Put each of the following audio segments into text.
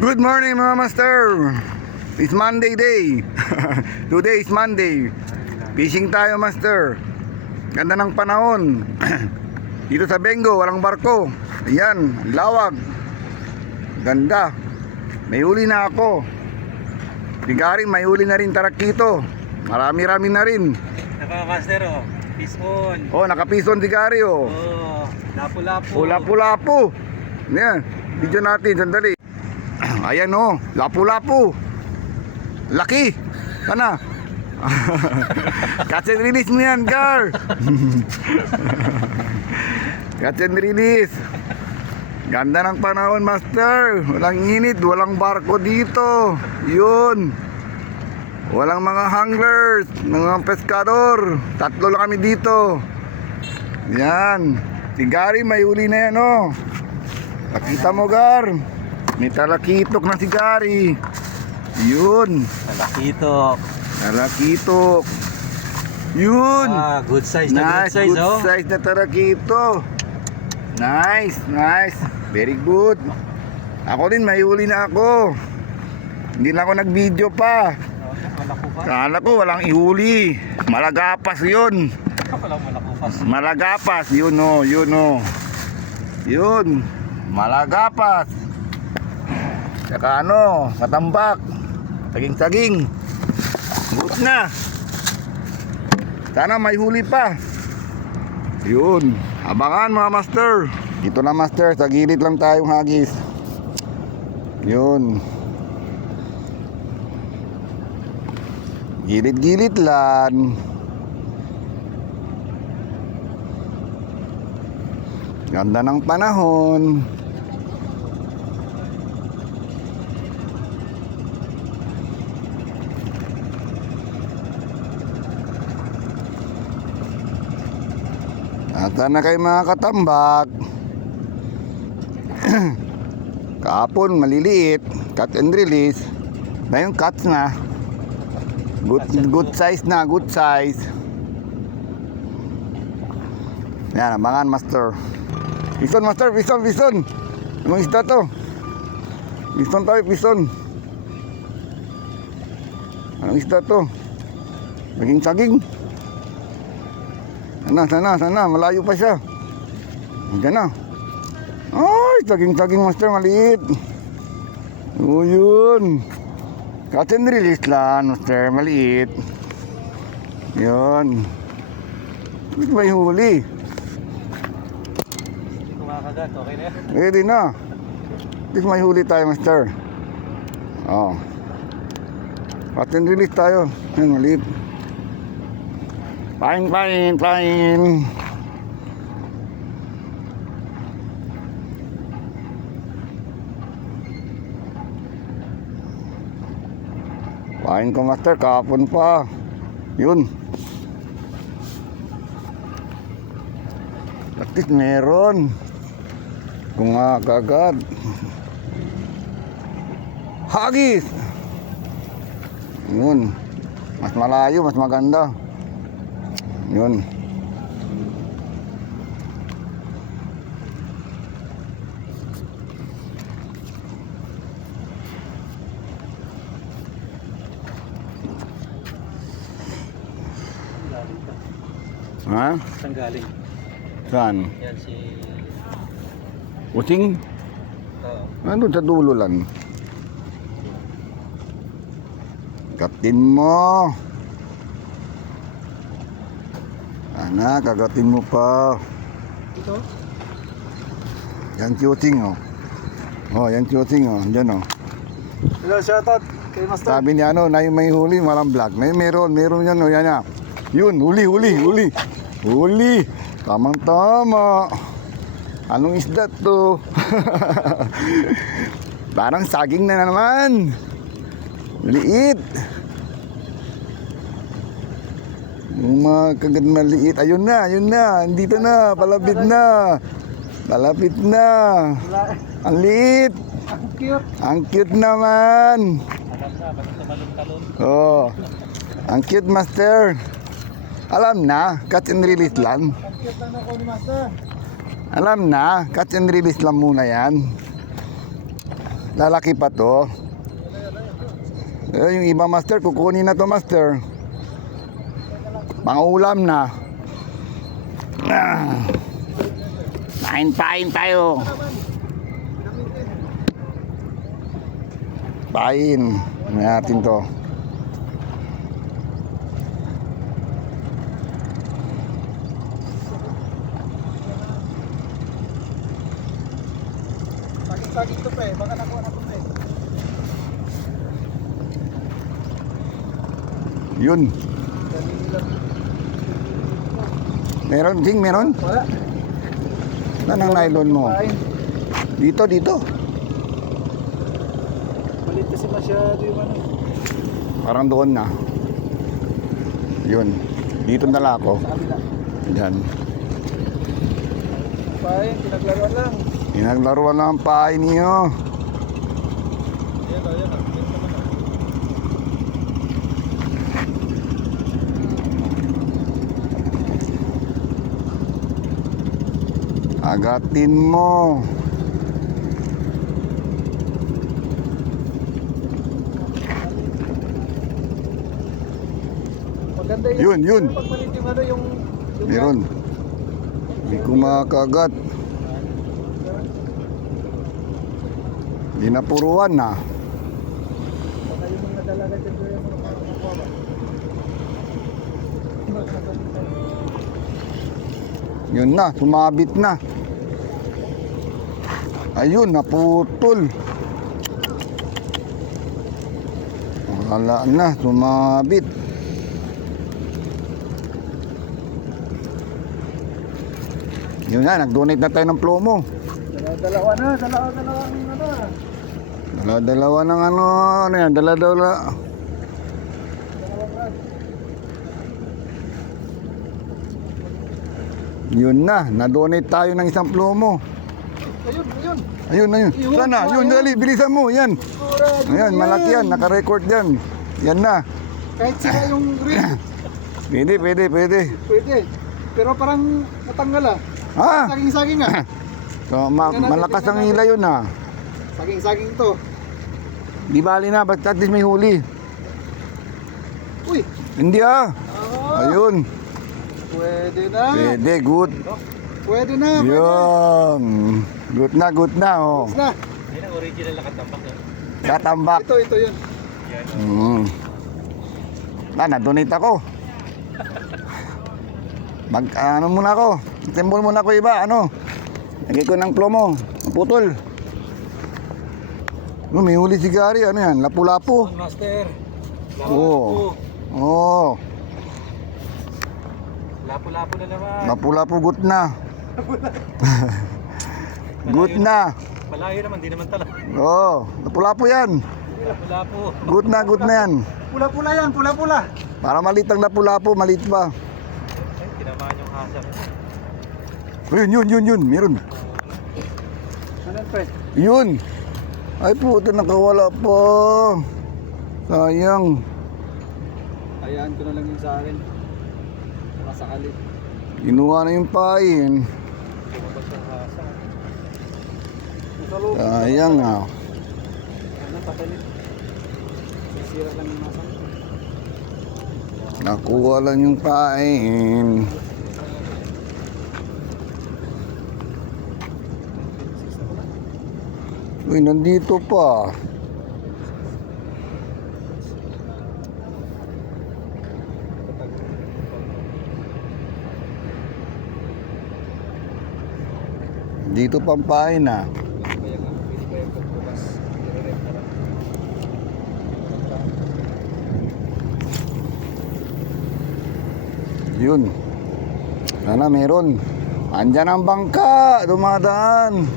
Good morning mga master. It's Monday day. Today is Monday. Fishing tayo master. Ganda ng panahon. Dito sa Bengo walang barko. Ayan, lawag. Ganda. May huli na ako. Sigari may huli na rin tarakito. Marami-rami na rin. Master oh, pison. Oh, nakapison sigari oh. Oh, lapu-lapu. Oh, lapu-lapu. Ayan, video natin sandali. Ayan oh, lapu-lapu. Laki. Sana. Catch and release mo yan, Gar. Catch and release. Ganda ng panahon, master. Walang init, walang barko dito. Yun. Walang mga hanglers, mga pescador. Tatlo lang kami dito. Yan. Si Gary may uli na yan, oh. Nakita mo, Gar. May talakitok na si Gary. Yun. Talakitok. Talakitok. Yun. Ah, good size na Nice, good size good oh. size na tarakito. Nice, nice. Very good. Ako din, may huli na ako. Hindi na ako nag-video pa. Malako pa. Kala ko walang ihuli. Malagapas yun. Walang malakupas. Malagapas, yun o, yun o. Yun, malagapas. Saka ano, matambak. Saging-saging. Good na. Sana may huli pa. Yun, abangan mga master. Dito na master, sa gilid lang tayong hagis. Yun. Gilid-gilid lang. Ganda ng panahon. Ata na kayo mga katambak. Kahapon maliliit, cut and release. Ngayon cuts na. Good size na, good size. Yan, abangan master. Pison master, pison, pison. Anong isda to? Pison tayo, pison. Anong isda to? Saging-saging. Sana, malayo pa siya. Diyan na. Ay, saging-saging master, maliit. O yun. Catch and release lang, master, maliit. Yun. Ito may huli. Kumakagat, okay na yan. Ready na. Ito may huli tayo, master. Oh. Catch and release tayo. Yun, maliit. Fine. Pain ko master, kahapon pa. Yun. At least meron. Kung agad. Hagis. Yun. Mas malayo, mas maganda. Yun. Ha? Saan galing? Saan? Yan si... Uting? Oo. Ano sa dulo lang? Gatin mo. Ana, kagatin mo pa. Ito? Yan shooting oh. Oh, yan shooting oh. Diyan oh. Hello, shoutout kay Master. Sabi niya ano, na yung may huli, walang vlog. Meron yan oh. Yan na. Yun, huli. Huli. Tamang-tama. Anong isda to? Parang saging na naman. Liit. Yung mga kagad maliit. Ayun na. Dito na. Palapit na. Ang liit. Ang cute. Ang cute naman. Alam na, bakit tumalon-talon? Oh. Ang cute, master. Alam na, catch and release lang. Ang cute lang ako ni Master. Alam na, catch and release lang muna yan. Lalaki pa to. Yung iba master, kukunin na to master. Pangulam na. Pain tayo. Pain. Ano natin to? Saging to pre, baka nakuha na to pre. Yun. Meron, Jing, meron? Wala. Saan ang nylon mo? Kain. Dito. Malit kasi masyado yung ano. Parang doon na. Yun. Dito na lang ako. Sa kabila. Diyan. Kain, pinaglaruan lang. Pinaglaruan lang ang pain niyo. Ayan o, ayan o. Ayan naman o. Agatin mo. Maganda Yun. Pag malit yung ano yung Meron. Hindi ko makakagat. Di na puruan na. Baka yung mga dalaga dyan doon yung mga makuha ba? Yun na, sumabit na. Ayun, naputol. Wala na, sumabit. Yun na, nag-donate na tayo ng plomo. Dalawa na, dalawa ang ano. Dalawa ng ano yan, dalawa. Dalawang rad. Yun na, na-donate tayo ng isang plomo. Ayun. Ayun. Sana, yun, dali, bilisan mo, yan. Ayan, malaki yan, naka-record yan. Yan na. Kahit sila yung green, Pwede. pwede. Pero parang natanggal ah. Ha? Saging-saging ah. So, malakas ang hila yun ha. Saging-saging to. Di bali na, basta at least may huli. Uy! Hindi ah. Ah, Ayun. pwede na. Pwede, good. Pwede na. Yun. Good na oh. Pwede na. Yan ang original na katambak na. Katambak. Ito yun. Na-donate ako. Ano muna ako. Symbol muna ako iba, ano. Lagay ko ng plomo. Putol. No, may huli si Gary, ano yan? Lapu-lapu. Master. Oo. Oo. Lapu-lapu na naman. Lapu-lapu good na. Good na. Malayo naman, di naman talaga. Oo. Lapu-lapu yan. Lapu-lapu. Good na yan. Pula-pula yan, pula-pula. Para maliit ang lapu-lapu, maliit pa. Ay, tinamaan yung hasang. Yun. Meron. Ano pre? Yun. Ay puto, nakawala pa. Sayang. Hayaan ko na lang yun sa akin. Nakasakali. Kinuha na yung pain. Lumabas yung hasang. Sa loob. Sayang ah. Ano, patalit. Sisira lang yung masang. Nakuha lang yung pain. Uy, nandito pa. Dito pa ang pain ah. Kaya nga, pwede kaya pagbukas. Nire-renta lang. Yun. Sana meron. Andyan ang bangka. Dumadaan.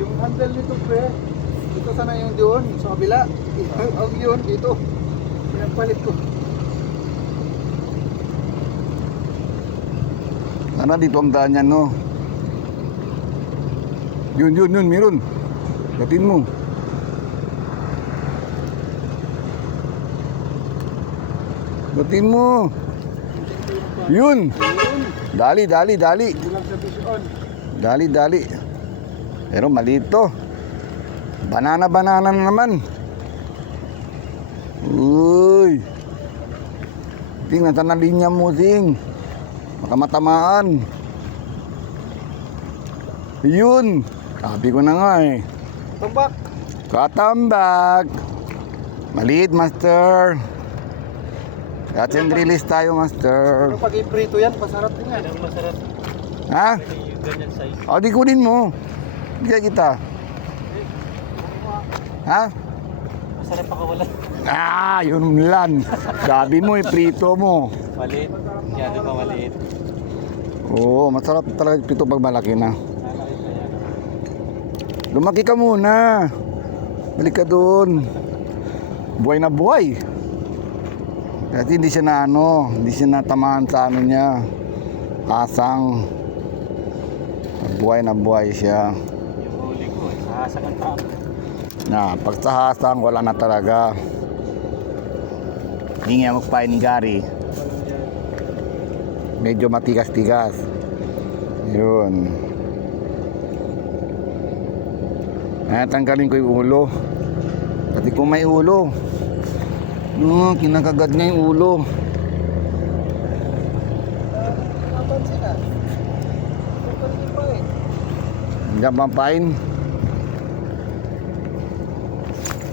Yung handle nito pre, dito sana yung doon, sa kabila. Ang yun, dito. Pinagpalit ko. Sana dito ang daan yan, no? Yun, meron. Datin mo. Datin mo. Yun. Yun. Dali, dali, dali. Hindi lang sa vision. Dali, dali. Pero maliit to. Banana na naman. Uy. Ting, nasa na linya mo, Ting. Baka matamaan. Yun. Sabi ko na nga eh. Tumbak. Katambak. Maliit, master. Catch and release tayo, master. Pero pag iprito yan, masarap din yan. Yan ang masarap. Ha? Yung ganyan size. O, di kunin mo. Bigyan kita. Ha? Masarap pakawalan. Ah, yun lan. Sabi mo, iprito mo. Maliit. Masyado pa maliit. Oo, masarap talaga ito pag malaki na. Lalaki pa yan. Lumaki ka muna. Balik ka doon. Buhay na buhay. Kasi hindi siya na hindi siya natamaan sa niya. Asang. Buhay na buhay siya. Yung huli ko, sahasang ang tao. Na, pag sa hasang, wala na talaga. Hindi nga magpain Gary. Medyo matigas-tigas. Yun. Tanggalin ko yung ulo. Pati kung may ulo. Kinakagat niya yung ulo. Napansin na. Napansin pa eh. Diyan pampain.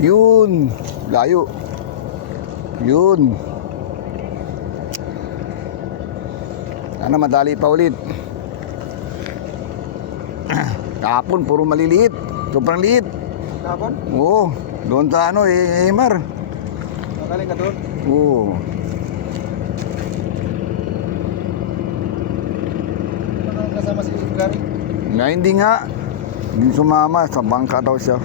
Yun. Layo. Yun. Sana madali pa ulit. Kahapon, puro maliliit. Sobrang liit. Kapon? Oo. Doon sa Emar. Magaling ka doon. Oo. Ano kasama si Gary? Nga hindi nga. Hindi sumama. Sa bangka daw siya.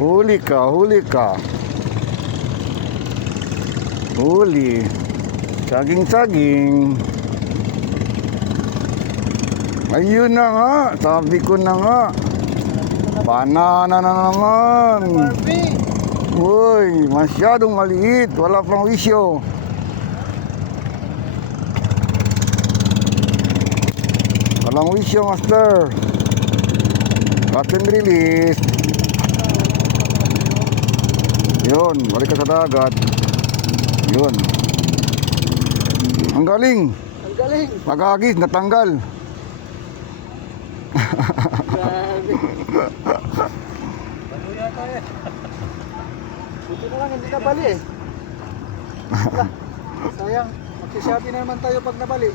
Huli ka, huli ka. Huli. Saging-saging. Ayun na nga. Sabi ko na nga. Banana na naman. Barbie! Uy, masyadong maliit. Wala pang wisyo. Walang wisyo, master. Catch and release. Yun, balik ka sa dagat. Yun. Ang galing. Ang galing! Magagis, natanggal. Grabe! Ano yata eh? Buti na lang, hindi nabali eh. Wala. Sayang, magsishabi na naman tayo pag nabali.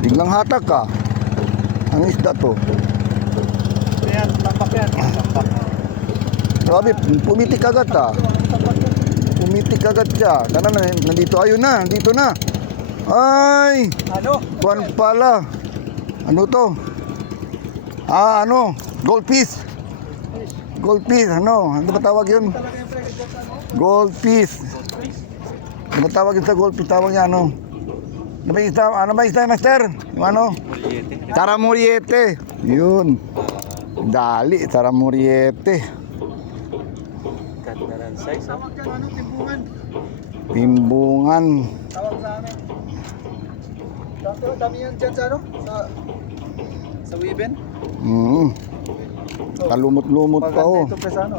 Biglang hatak ka. Ang isda to. Ayan, tampak yan. Tampak. Grabe, pumitik agad ah. Pumitik agad siya. Sana na, nandito. Ayun na, nandito na. Ay! Ano? Kuwan pala. Ano to? Goldfish. Goldfish, ano? Ano ba tawag yun? Talaga yung pre, dyan sa ano? Goldfish. Ano ba tawag yun sa goldfish? Tawag niya ano? Ano ba isda, master? Yung ano? Muriete. Taramuriete. Yun. Dali, taramuriete. Ganda ng size ha. Tawag dyan, ano? Timbungan. Timbungan. Tawag sa amin. Dami yan dyan sa ano? Sa Wiben? Kalumot-lumot pa oh. Ito pre sa ano?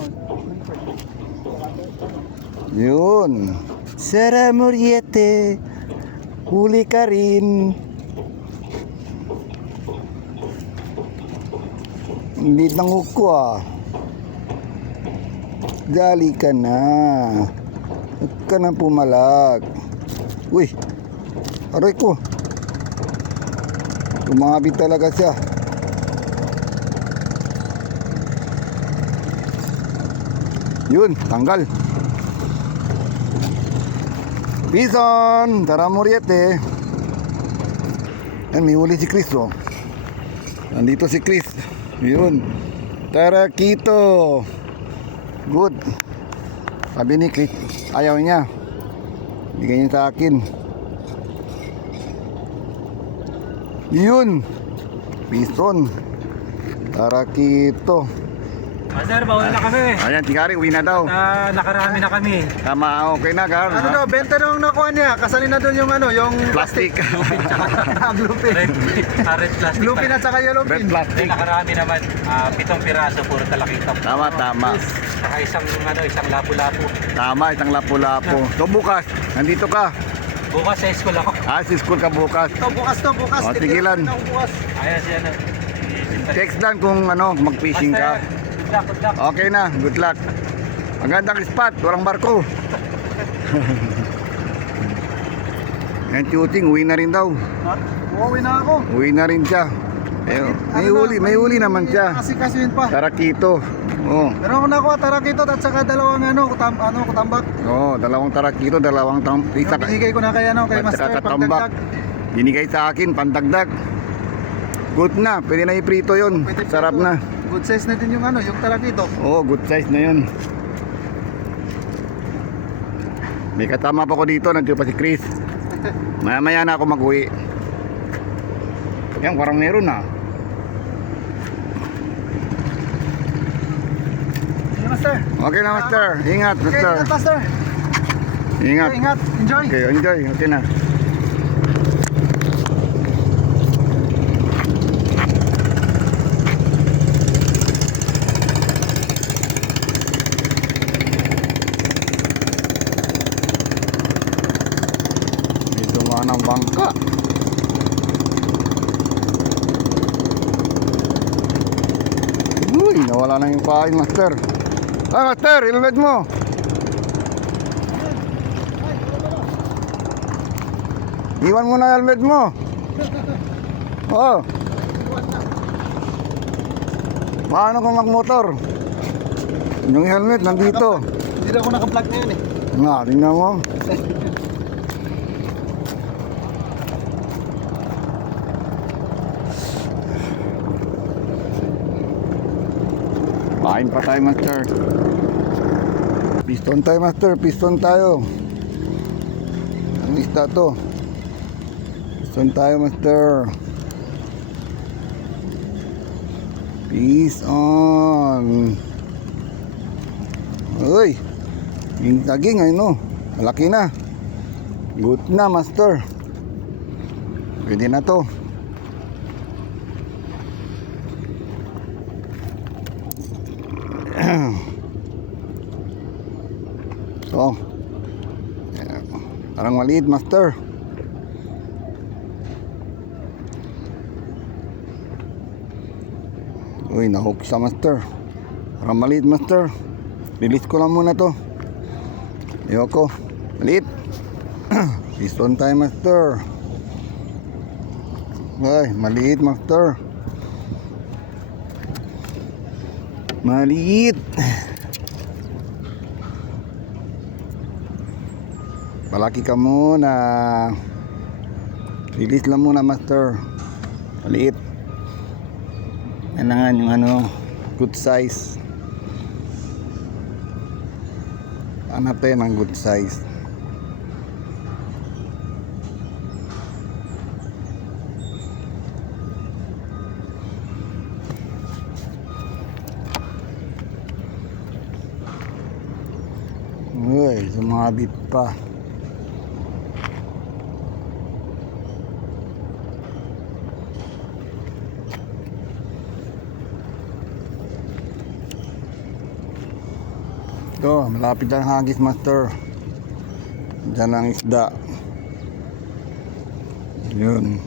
Yun. Taramuriete. Huli ka rin. Hindi lang ko ah. Dali ka na. Huwag ka na pumalag. Uy. Aray ko. Tumabit talaga siya. Yun, tanggal. Bison, taramuriete. Yan, may huli si Chris oh. Nandito si Chris. Yun. Tarakito. Good. Sabi ni Chris, ayaw niya. Bigay niya sa akin. Yun. Bison. Tarakito. Master, bawal na kami. Ayan, tingari, uwi na daw. Nakarami na kami. Tama, okay na, Gar. Ano daw, benta nung nakuha niya. Kasalin na doon yung ano, yung Plastic. bluepin. Red plastic. Bluepin at saka yellow Red pin. plastic. Nakarami naman. 7 piraso, puro talakita. Tama, tama. Saka isang lapu-lapu. Tama, isang lapu-lapo. So bukas, nandito ka. Bukas sa school ako. Ah, si school ka bukas. Ito, bukas to, bukas. O, tigilan. Tignan ko bukas. Ayan siya na. Text lang kung mag-fishing ka. Good luck, good luck. Okay na, good luck. Magandang spot, walang barko. Yan shooting, uwi na rin daw. Ha? Uuwi na ako. Uwi na rin siya. May huli naman siya. Kasi kasuhin pa. Tarakito. Oh. Pero ako nakuha tarakito at saka dalawang kutambak. Oh, dalawang tarakito, isa Binigay ko na kay at kay saka Master katambak. pagdagdag. Binigay sa akin, pandagdag. Good na, pwede na iprito yun. Pwede Sarap prito. na. Good size na din yung yung tarakito. Oo, good size na yun. May katama pa ko dito, nandiyo pa si Chris. Maya-maya na ako mag-uwi. Yan, parang meron na. Sige, Master. Okay na, Master. Ingat, Okay, Master. ingat, Master. Ingat. Okay, ingat. Enjoy. Okay, enjoy. Okay na. Dito nga ng bangka. Uy, nawala na yung pain, Master. Ah, Master, ilunod mo. Iwan mo na helmet mo. Oh. Paano kung magmotor? Yung helmet nandito. Hindi na ako naka-vlog ngayon eh. Nga, tingnan mo. Kain pa tayo, Master. Piston tayo, Master. Piston tayo. Ang isda to. Piston tayo, Master. Peace on. Uy. Yung daging ay no. Malaki na. Good na, Master. Pwede na to. So. Parang maliit, Master. Uy, nahook sa Master. Parang maliit, Master. Release ko lang muna to. Ayoko. Maliit. Piston tayo, Master. Ay, maliit, Master. Maliit. Palaki ka muna. Release lang muna, Master. Maliit. Yan na nga yung good size. Hanap tayo ng good size. Uy, sumabit pa. Ito, malapit ang hagis, Master. Diyan ang isda. Yun.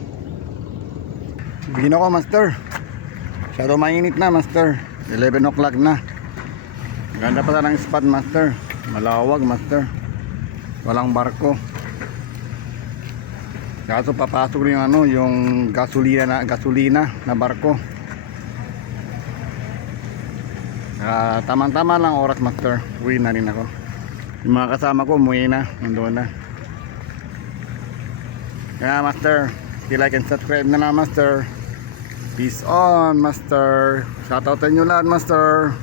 Bigyan ako, Master. Masyado mainit na, Master. 11 o'clock na. Ganda pala ng spot, Master. Malawag, Master. Walang barko. Kaso papasok rin yung gasolina na barko. Tama-tama lang oras, Master. Uwi na rin ako. Yung mga kasama ko umuwi na, nandoon na. Kaya, Master, like and subscribe na lang, Master. Peace on, Master. Shoutout sa inyo lahat, Master.